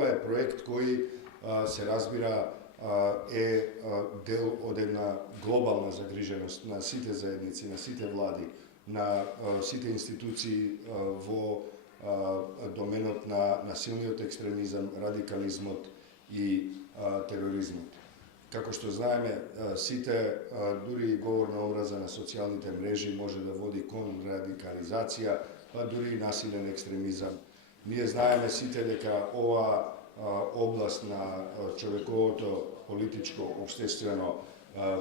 ова е проект кој се разбира е дел од една глобална загриженост на сите заедници, на сите влади, на сите институции во доменот на силниот екстремизам, радикализмот и тероризмот. Како што знаеме, сите, дури и говор на омраза на социјалните мрежи може да води кон радикализација, па дури и насилен екстремизам. Ние знаеме сите дека ова област на човековото политичко, општествено,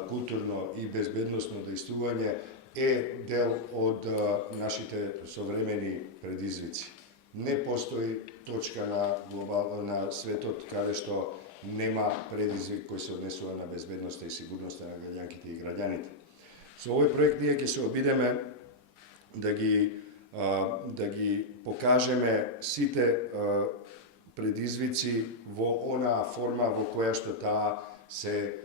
културно и безбедносно дејствување е дел од нашите современи предизвици. Не постои точка на светот каде што нема предизвик кој се однесува на безбедноста и сигурноста на граѓанките и граѓаните. Со овој проект ние ќе се обидеме да ги покажеме сите предизвици во онаа форма во која што таа се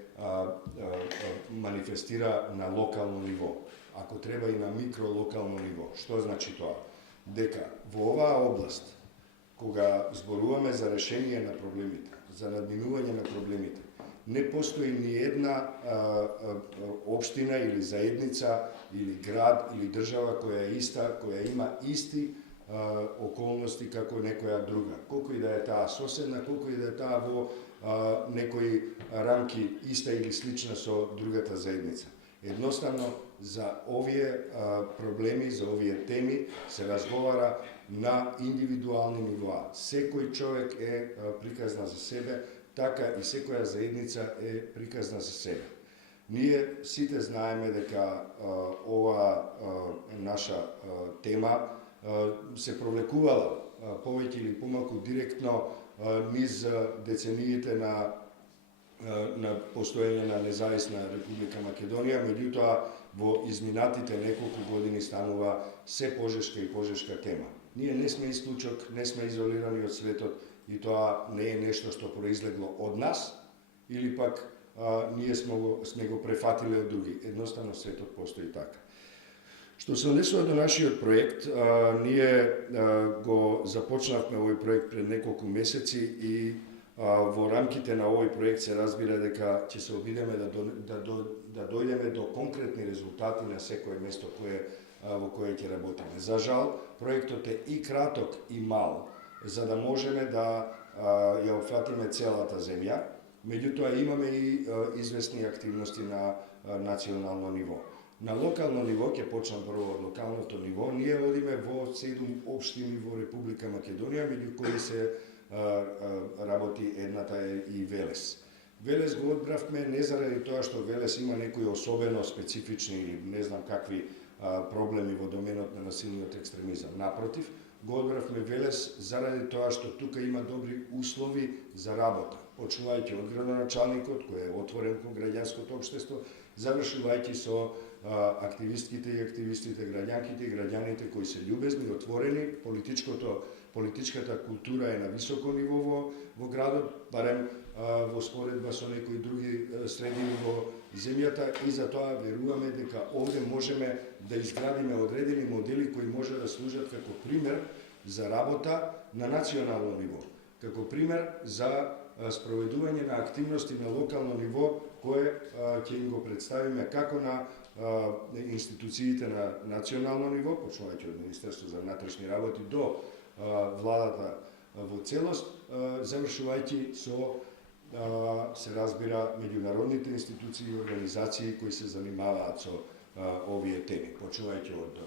манифестира на локално ниво, ако треба и на микролокално ниво. Што значи тоа? Дека во оваа област, кога зборуваме за решение на проблемите, за надминување на проблемите, не постои ни една општина или заедница или град или држава која е иста, која има исти околности како некоја друга. Колку и да е таа соседна, колку и да е таа во некои рамки иста или слична со другата заедница. Едноставно, за овие проблеми, за овие теми се разговара на индивидуални нивоа. Секој човек е приказна за себе, така и секоја заедница е приказна за себе. Ние сите знаеме дека ова наша тема се провлекувала повеќе или помалку директно низ децениите на постоење на независна Република Македонија, меѓутоа во изминатите неколку години станува се пожешка и пожешка тема. Ние не сме исклучок, не сме изолирани од светот и тоа не е нешто што произлегло од нас или пак ние сме го префатиле од други. Едноставно светот постои така. Што се однесува до нашиот проект, ние го започнавме овој проект пред неколку месеци и во рамките на овој проект се разбира дека ќе се обидеме да дојдеме до конкретни резултати на секое место во кое ќе работиме. За жал, проектот е и краток и мал, за да можеме да ја опфатиме целата земја, меѓутоа имаме и известни активности на национално ниво. На локално ниво, ќе почнам прво од локалното ниво, ние одиме во 7 општини во Република Македонија, меѓу кои се работи едната е и Велес. Велес го одбравме не заради тоа што Велес има некои особено специфични или не знам какви проблеми во доменот на насилниот екстремизам. Напротив, го одбравме Велес заради тоа што тука има добри услови за работа, почнувајќи од градоначалникот кој е отворен кон граѓанското општество, завршувајќи со активистките и активистите, граѓанките и граѓаните кои се љубезни, отворени, политичката култура е на високо ниво во градот, барем во споредба со некои други средини во земјата, и затоа веруваме дека овде можеме да изградиме одредени модели кои може да служат како пример за работа на национално ниво, како пример за спроведување на активности на локално ниво кое ќе им го представиме како на институциите на национално ниво, почнувајќи од Министерство за внатрешни работи до владата во целост, завршувајќи со се разбира меѓународните институции и организации кои се занимаваат со овие теми, почнувајќи од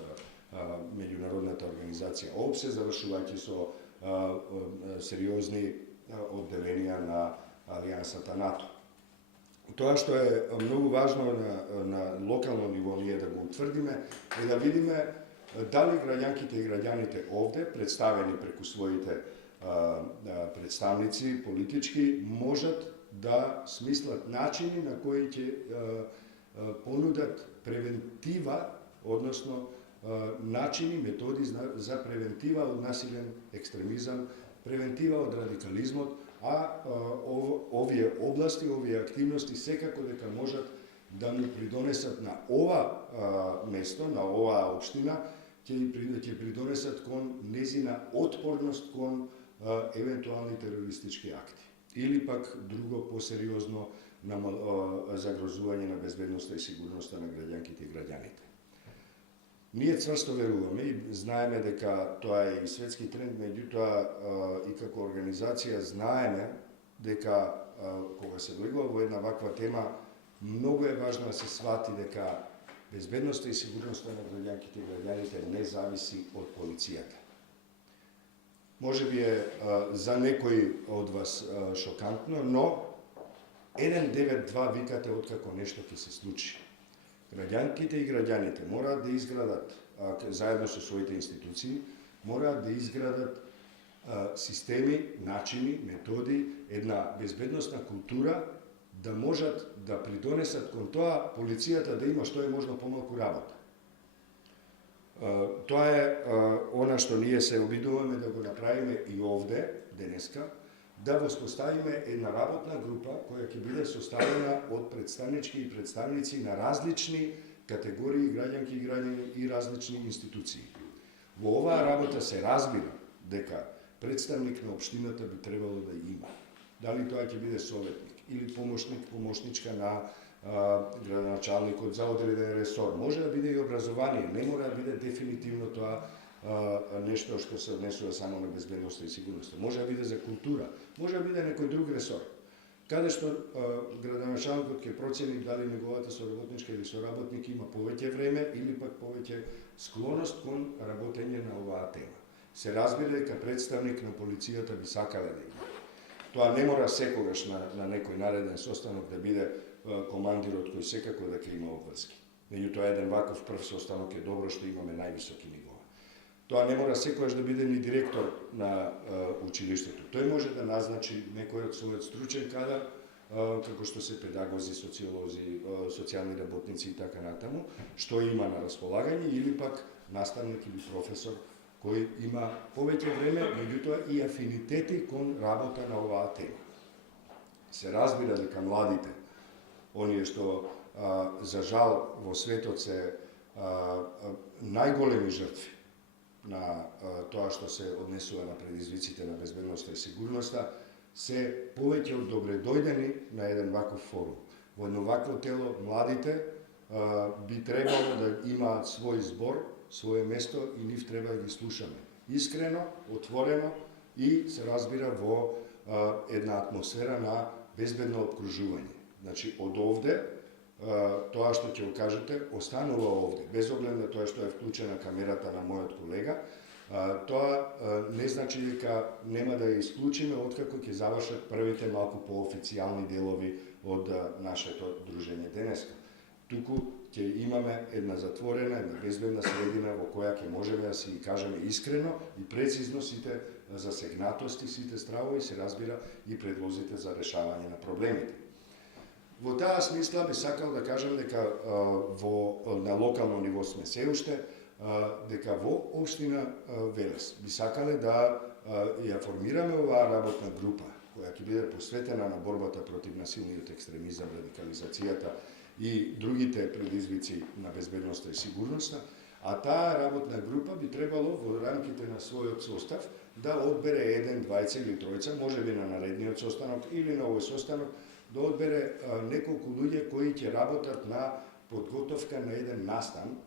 меѓународната организација ООПСЕ, завршувајќи со сериозни одделенија на Алијансата НАТО. Тоа што е многу важно на локално ниво ние да го утврдиме е да видиме дали граѓанките и граѓаните овде, представени преку своите представници политички, можат да смислат начини на кои ќе понудат превентива, односно начини, методи за превентива од насилен екстремизам, превентива од радикализмот, а овие области, овие активности секако дека можат да му придонесат на ова место, на оваа општина, ќе придонесат кон незина отпорност кон евентуални терористички акти. Или пак друго посериозно загрозување на безбедноста и сигурноста на граѓанките и граѓаните. Ние цврсто веруваме и знаеме дека тоа е и светски тренд, меѓутоа и како организација знаеме дека кога се влегува во една ваква тема, многу е важно да се свати дека безбедноста и сигурноста на граѓанките и граѓаните не зависи од полицијата. Може би е за некои од вас шокантно, но 192 викате откако нешто ќе се случи. Граѓанките и граѓаните мораат да изградат, заедно со своите институции, мораат да изградат системи, начини, методи, една безбедносна култура, да можат да придонесат кон тоа полицијата да има што е можно помалку работа. Тоа е она што ние се обидуваме да го направиме и овде, денеска, да воспоставиме една работна група која ќе биде составена од представнички и представници на различни категории граѓанки и граѓани и различни институции. Во оваа работа се разбира дека представник на општината би требало да има. Дали тоа ќе биде советник или помошник, помошничка на градоначалникот за одреден ресор. Може да биде и образование, не мора да биде дефинитивно тоа нешто што се однесува само на безбедноста и сигурноста. Може да биде за култура, може да биде некој друг ресор. Каде што градоначалникот ќе процени дали неговата соработничка или соработник има повеќе време или пак повеќе склоност кон работење на оваа тема. Се разбира дека представник на полицијата би сакале да има. Тоа не мора секогаш на некој нареден состанок да биде командирот кој секако дека има обврски. Меѓутоа еден ваков прв состанок е добро што имаме највисоки нивоа. Тоа не мора секогаш да биде ни директор на училиштето. Тој може да назначи некој од својот стручен кадар, како што се педагози, социолози, социјални работници и така натаму, што има на располагање, или пак наставник или професор кој има повеќе време, меѓутоа и афинитети кон работа на оваа тема. Се разбира дека младите, оние што за жал во светот се најголеми жртви на тоа што се однесува на предизвиците на безбедноста и сигурноста, се повеќе од добре дојдени на еден ваков форум. Во едно вакво тело младите би требало да имаат свој збор, свое место и нив треба да ги слушаме. Искрено, отворено и се разбира во една атмосфера на безбедно обкружување. Значи, од овде, тоа што ќе го кажете, останува овде, без оглед на тоа што е вклучена камерата на мојот колега, тоа не значи дека нема да ја исклучиме откако ќе завршат првите малку поофицијални делови од нашето дружење денеска. Туку ќе имаме една затворена, една безбедна средина во која ќе можеме да си кажеме искрено и прецизно сите засегнатости, сите стравови, се разбира и предлозите за решавање на проблемите. Во таа смисла би сакал да кажам дека на локално ниво сме се уште, дека во општина Велес би сакале да ја формираме оваа работна група која ќе биде посветена на борбата против насилниот екстремизам, радикализацијата и другите предизвици на безбедноста и сигурноста, а таа работна група би требало во рамките на својот состав да одбере еден, двајца или тројца, може би на наредниот состанок или на овој состанок, да одбере неколку луѓе кои ќе работат на подготовка на еден настан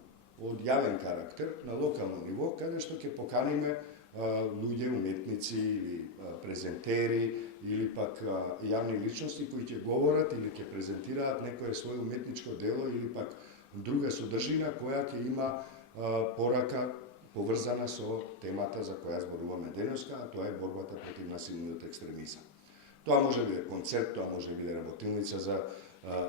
од јавен карактер на локално ниво, каде што ќе поканиме луѓе, уметници или презентери или пак јавни личности кои ќе говорат или ќе презентираат некое свое уметничко дело или пак друга содржина која ќе има порака поврзана со темата за која зборуваме денеска, а тоа е борбата против насилниот екстремизам. Тоа може биде концерт, тоа може биде работилница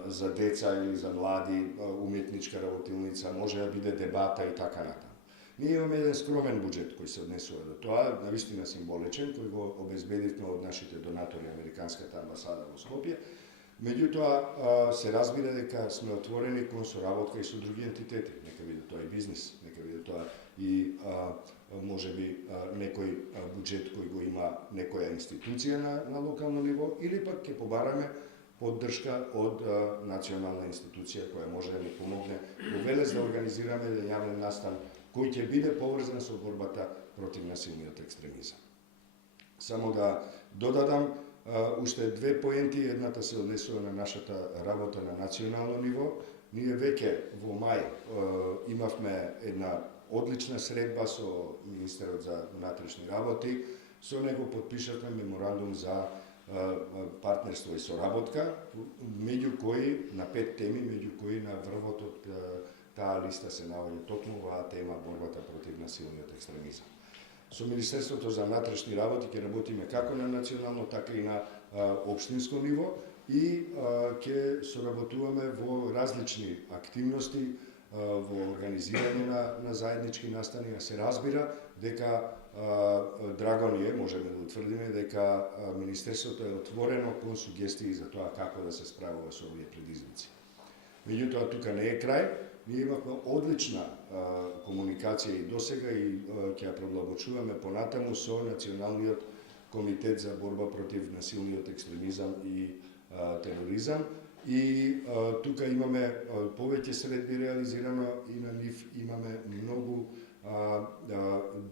за деца или за млади, уметничка работилница, може да биде дебата и така натаму. Ние имаме еден скромен буџет кој се однесува до тоа, навистина символичен, кој го обезбедивме од нашите донатори Американската амбасада во Скопје. Меѓутоа се разбира дека сме отворени кон соработка и со други ентитети. Нека биде тоа и бизнис, нека биде тоа и можеби некој буџет кој го има некоја институција на локално ниво, или пак ќе побараме поддршка од национална институција која може да ни помогне во Велес да организираме еден јавен настан кој ќе биде поврзан со борбата против насилниот екстремизам. Само да додадам уште две поенти, едната се однесува на нашата работа на национално ниво. Ние веќе во мај имавме една одлична средба со министерот за внатрешни работи. Со него подпишавме меморандум за партнерство и соработка, меѓу кои на 5 теми, меѓу кои на врвот од таа листа се наоѓа токму оваа тема борбата против насилниот екстремизам. Со Министерството за внатрешни работи ќе работиме како на национално, така и на општинско ниво и ќе соработуваме во различни активности, во организирање на заеднички настани. Се разбира дека драго ни е, можеме да утврдиме дека Министерството е отворено кон сугестии за тоа како да се справува со овие предизвици. Меѓутоа, тука не е крај. Ние имавме одлична комуникација и досега и ќе ја продлабочуваме понатаму со Националниот комитет за борба против насилниот екстремизам и тероризам. И тука имаме повеќе средби реализирано и на нив имаме многу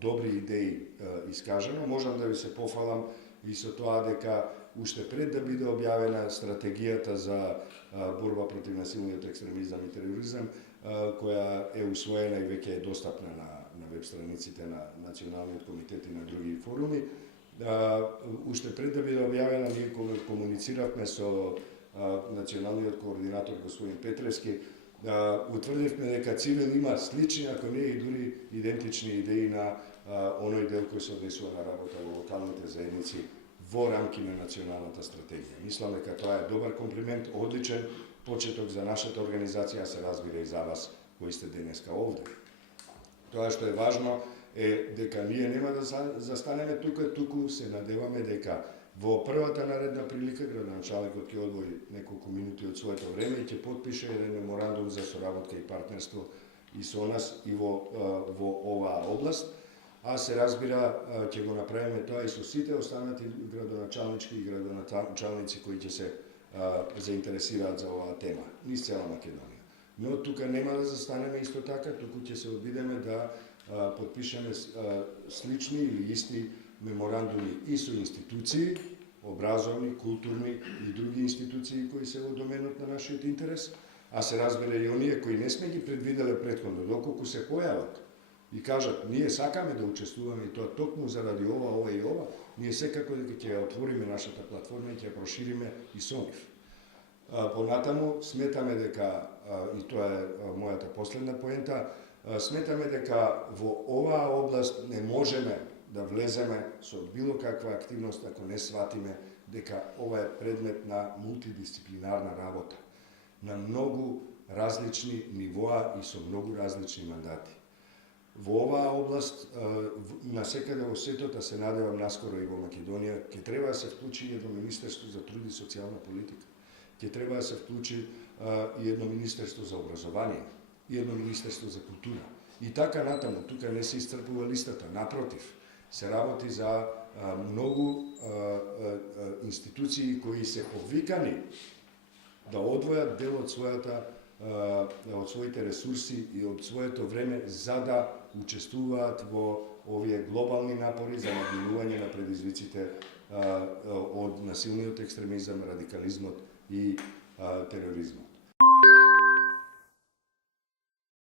добри идеи искажано. Можам да ви се пофалам и со тоа дека уште пред да биде објавена стратегијата за борба против насилниот екстремизам и тероризам, која е усвоена и веќе е достапна на веб страниците на Националниот комитет и на други форуми, уште пред да биде објавена, ние комунициравме со Националниот координатор господин Петревски, утврдивме дека Цивил има слични, ако не и дури идентични идеи на оној дел кој се однесува на работа во локалните заедници во рамки на националната стратегија. Мислам дека тоа е добар комплимент, одличен почеток за нашата организација, се разбира и за вас кои сте денеска овде. Тоа што е важно е дека ние нема да застанеме тука, туку се надеваме дека во првата наредна прилика градоначалникот ќе одвои неколку минути од своето време и ќе потпише еден меморандум за соработка и партнерство и со нас и во оваа област. А се разбира, ќе го направиме тоа и со сите останати градоначалнички и градоначалници кои ќе се заинтересираат за оваа тема, низ цела Македонија. Но тука нема да застанеме исто така, туку ќе се обидеме да подпишеме слични или исти меморандуми и со институции, образовни, културни и други институции кои се во доменот на нашиот интерес, а се разбира и оние кои не сме ги предвиделе претходно, доколку се појават и кажат, ние сакаме да учествуваме и тоа токму заради ова и ова, ние секако дека ќе ја отвориме нашата платформа и ќе ја прошириме и со нив. Понатаму сметаме дека, и тоа е мојата последна поента, сметаме дека во оваа област не можеме да влеземе со било каква активност ако не сватиме дека ова е предмет на мултидисциплинарна работа, на многу различни нивоа и со многу различни мандати. Во оваа област, на секаде во светот, а се надевам наскоро и во Македонија, ќе треба да се вклучи едно Министерство за труд и социјална политика, ќе треба да се вклучи и едно Министерство за образование, и едно Министерство за култура. И така натаму, тука не се исцрпува листата, напротив, се работи за многу институции кои се повикани да одвојат дел од своите ресурси и од своето време за да учествуваат во овие глобални напори за набљудување на предизвиците од насилниот екстремизам, радикализмот и тероризмот.